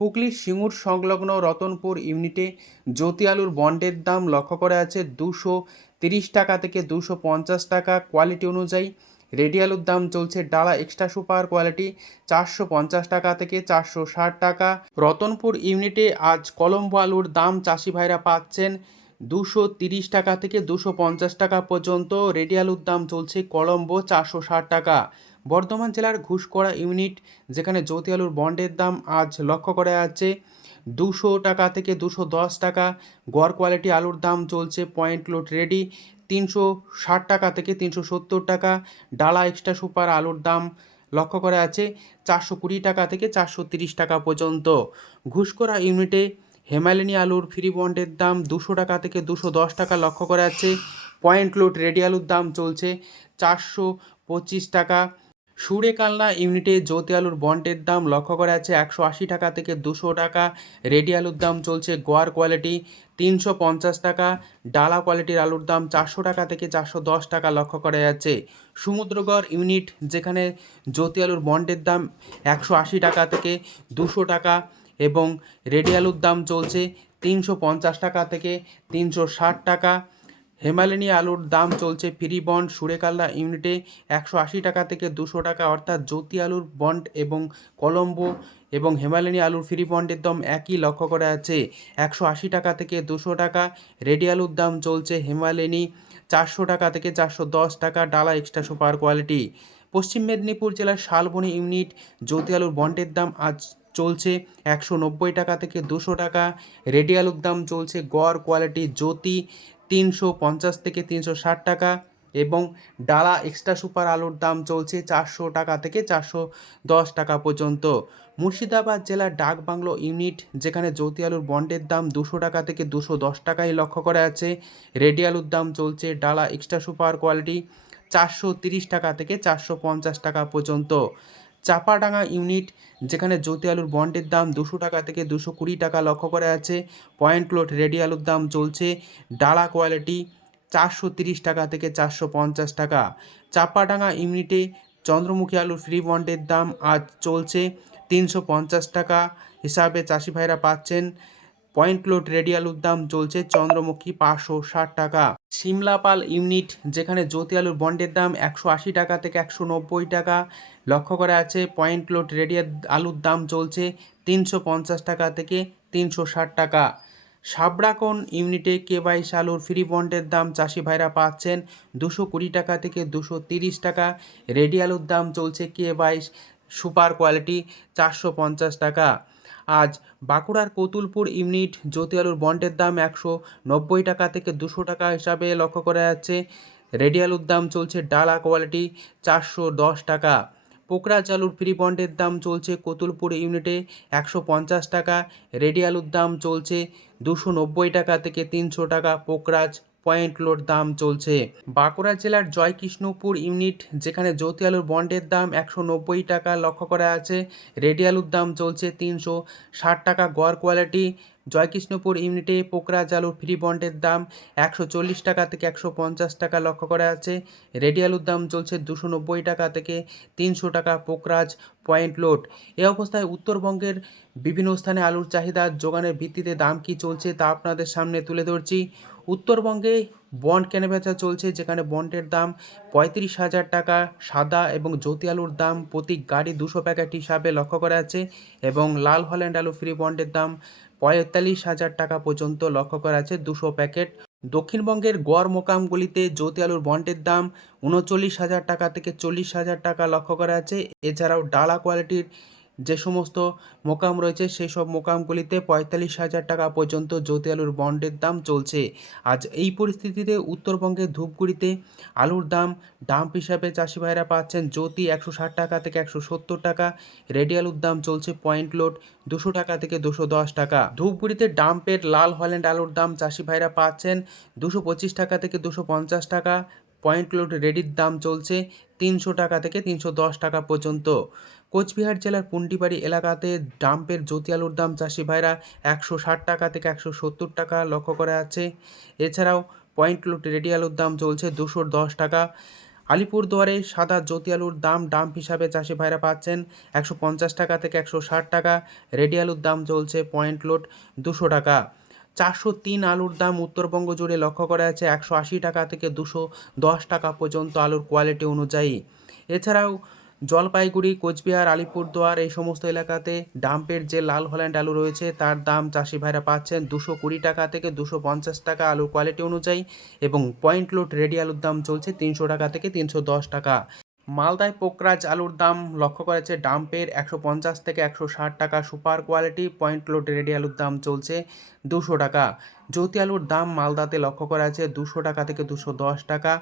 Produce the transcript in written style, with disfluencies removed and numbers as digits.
হুগলির সিঙ্গুর সংলগ্ন রতনপুর ইউনিটে জ্যোতি আলুর বন্ডের দাম লক্ষ্য করা আছে 230 টাকা থেকে 250 টাকা কোয়ালিটি অনুযায়ী। রেডি আলুর দাম চলছে ডালা এক্সট্রা সুপার কোয়ালিটি 450 টাকা থেকে 460 টাকা। রতনপুর ইউনিটে আজ কলম্বো আলুর দাম চাষি ভাইরা পাচ্ছেন 230 টাকা থেকে 250 টাকা পর্যন্ত। রেডি আলুর দাম চলছে কলম্বো 460 টাকা। বর্ধমান জেলার ঘুষকরা ইউনিট যেখানে জ্যোতি আলুর বন্ডের দাম আজ লক্ষ্য করা আছে 200 টাকা থেকে 210 টাকা। গড় কোয়ালিটি আলুর দাম চলছে পয়েন্ট লোড রেডি 360 টাকা থেকে 370 টাকা। ডালা এক্সট্রা সুপার আলুর দাম লক্ষ্য করা আছে 420 টাকা থেকে 430 টাকা পর্যন্ত। ঘুষকরা ইউনিটে হেমালিনী আলুর ফ্রি বন্ডের দাম 200 টাকা থেকে 210 টাকা লক্ষ্য করা আছে। পয়েন্ট লোড রেডি আলুর দাম চলছে 425 টাকা। সুরেকালনা ইউনিটে জ্যোতি আলুর বন্ডের দাম লক্ষ্য করা আছে 180 টাকা থেকে 200 টাকা। রেডি আলুর দাম চলছে গোয়ার কোয়ালিটি 350 টাকা। ডালা কোয়ালিটির আলুর দাম 400 টাকা থেকে 410 টাকা লক্ষ্য করা যাচ্ছে। সমুদ্রগড় ইউনিট যেখানে জ্যোতি আলুর বন্ডের দাম 180 টাকা থেকে 200 টাকা এবং রেডি আলুর দাম চলছে 350 টাকা থেকে 360 টাকা। হেমালিনী আলুর দাম চলছে ফ্রি বন্ড সুরেকাল্লা ইউনিটে 180 টাকা থেকে 200 টাকা, অর্থাৎ জ্যোতি আলুর বন্ড এবং কলম্বো এবং হেমালিনী আলুর ফ্রি বন্ডের দাম একই লক্ষ্য করা আছে 180 টাকা থেকে 200 টাকা। রেডি আলুর দাম চলছে হেমালিনী 400 টাকা থেকে 410 টাকা, ডালা এক্সট্রা সুপার কোয়ালিটি। পশ্চিম মেদিনীপুর জেলার শালবনী ইউনিট জ্যোতি আলুর বন্ডের দাম আজ চলছে 190 টাকা থেকে 200 টাকা। রেডি আলুর দাম চলছে গড় কোয়ালিটি জ্যোতি 350 থেকে 360 টাকা এবং ডালা এক্সট্রা সুপার আলুর দাম চলছে 400 টাকা থেকে 410 টাকা পর্যন্ত। মুর্শিদাবাদ জেলার ডাকবাংলো ইউনিট যেখানে জ্যোতি আলুর বন্ডের দাম 200 টাকা থেকে 210 টাকায় লক্ষ্য করা আছে। রেডি আলুর দাম চলছে ডালা এক্সট্রা সুপার কোয়ালিটি 430 টাকা থেকে 450 টাকা পর্যন্ত। চাপাডাঙ্গা ইউনিট যেখানে জ্যোতি আলুর বন্ডের দাম 200 টাকা থেকে 220 টাকা লক্ষ্য করা আছে। পয়েন্ট লোড রেডি আলুর দাম চলছে ডালা কোয়ালিটি 430 টাকা থেকে 450 টাকা। চাপাডাঙ্গা ইউনিটে চন্দ্রমুখী আলুর ফ্রি বন্ডের দাম আজ চলছে 350 টাকা হিসাবে চাষি ভাইরা পাচ্ছেন। পয়েন্ট লোড রেডি আলুর দাম চলছে চন্দ্রমুখী 560 টাকা। সিমলাপাল ইউনিট যেখানে জ্যোতি আলুর বন্ডের দাম 180 টাকা থেকে 190 টাকা লক্ষ্য করা আছে। পয়েন্ট লোড রেডি আলুর দাম চলছে 350 টাকা থেকে 360 টাকা। সাবরাকন ইউনিটে কে22 আলুর ফ্রি বন্ডের দাম চাষি ভাইরা পাচ্ছেন 220 টাকা থেকে 230 টাকা। রেডি আলুর দাম চলছে কে22 সুপার কোয়ালিটি 450 টাকা। আজ বাঁকুড়ার কতুলপুর ইউনিট জ্যোতি আলুর বন্ডের দাম 190 টাকা থেকে 200 টাকা হিসাবে লক্ষ্য করা যাচ্ছে। রেডি আলুর দাম চলছে ডালা কোয়ালিটি 410 টাকা। পোকরাজ আলুর ফ্রি বন্ডের দাম চলছে কতুলপুর ইউনিটে 150 টাকা। রেডি আলুর দাম চলছে 290 টাকা থেকে 300 টাকা। পোকরাজ পয়েন্ট লোড দাম চলছে। বাঁকুড়া জেলার জয়কৃষ্ণপুর ইউনিট যেখানে জ্যোতি আলুর বন্ডের দাম 190 টাকা লক্ষ্য করা আছে। রেডি আলুর দাম চলছে 360 টাকা গড় কোয়ালিটি। জয়কৃষ্ণপুর ইউনিটে পোকরাজ আলুর ফ্রি বন্ডের দাম 140 টাকা থেকে 150 টাকা লক্ষ্য করা আছে। রেডি আলুর দাম চলছে 290 টাকা থেকে 300 টাকা। Pokhraj point load. এ অবস্থায় উত্তরবঙ্গের বিভিন্ন স্থানে আলুর চাহিদা যোগানের ভিত্তিতে দাম কি চলছে তা আপনাদের সামনে তুলে ধরছি। উত্তরবঙ্গে বন্ড কেনাবেচা চলছে যেখানে বন্ডের দাম 35,000 টাকা সাদা এবং জ্যোতি আলুর দাম প্রতি গাড়ি 200 প্যাকেট হিসাবে লক্ষ্য করা আছে এবং লাল হল্যান্ড আলু ফ্রি বন্ডের দাম 45,000 টাকা পর্যন্ত লক্ষ্য করা আছে 200 প্যাকেট। দক্ষিণবঙ্গের গড় মোকামগুলিতে জ্যোতি আলুর বন্ডের দাম 39,000 টাকা থেকে 40,000 টাকা লক্ষ্য করা আছে। এছাড়াও ডালা কোয়ালিটির যে সমস্ত মোকাম রয়েছে সেই সব মোকামগুলিতে 45,000 টাকা পর্যন্ত জ্যোতি আলুর বন্ডের দাম চলছে। আজ এই পরিস্থিতিতে উত্তরবঙ্গের ধূপগুড়িতে আলুর দাম ডাম্প হিসাবে চাষি ভাইরা পাচ্ছেন জ্যোতি 160 টাকা থেকে 170 টাকা। রেডি আলুর দাম চলছে পয়েন্ট লোড 200 টাকা থেকে 210 টাকা। ধূপগুড়িতে ডাম্পের লাল হল্যান্ড আলুর দাম চাষি ভাইরা পাচ্ছেন 225 টাকা থেকে 250 টাকা। পয়েন্ট লোড রেডির দাম চলছে 300 টাকা থেকে 310 টাকা পর্যন্ত। কোচবিহার জেলার পুন্ডিবাড়ি এলাকাতে ডাম্পের জ্যোতি আলুর দাম চাষি ভাইরা 160 টাকা থেকে 170 টাকা লক্ষ্য করা আছে। এছাড়াও পয়েন্ট লোড রেডি আলুর দাম চলছে 210 টাকা। আলিপুরদুয়ারে সাদা জ্যোতি আলুর দাম ডাম্প হিসাবে চাষি ভাইরা পাচ্ছেন 150 টাকা থেকে 160 টাকা। রেডি আলুর দাম চলছে পয়েন্ট লোড 200 টাকা। 403 আলুর দাম উত্তরবঙ্গ জুড়ে লক্ষ্য করা যাচ্ছে 180 টাকা থেকে 210 টাকা পর্যন্ত আলুর কোয়ালিটি অনুযায়ী। এছাড়াও জলপাইগুড়ি, কোচবিহার, আলিপুরদুয়ার এই সমস্ত এলাকাতে ডাম্পের যে লাল হল্যান্ড আলু রয়েছে তার দাম চাষি ভাইরা পাচ্ছেন 220 টাকা থেকে 250 টাকা আলুর কোয়ালিটি অনুযায়ী, এবং পয়েন্ট লোড রেডি আলুর দাম চলছে 300 টাকা থেকে 310 টাকা। মালদায় পোকরাজ আলুর দাম লক্ষ্য করেছে ডাম্পের 150 থেকে 160 টাকা super quality, point load ready আলুর দাম চলছে 200 টাকা। জ্যোতি আলুর দাম মালদাতে লক্ষ্য করা আছে 200 টাকা থেকে 210 টাকা।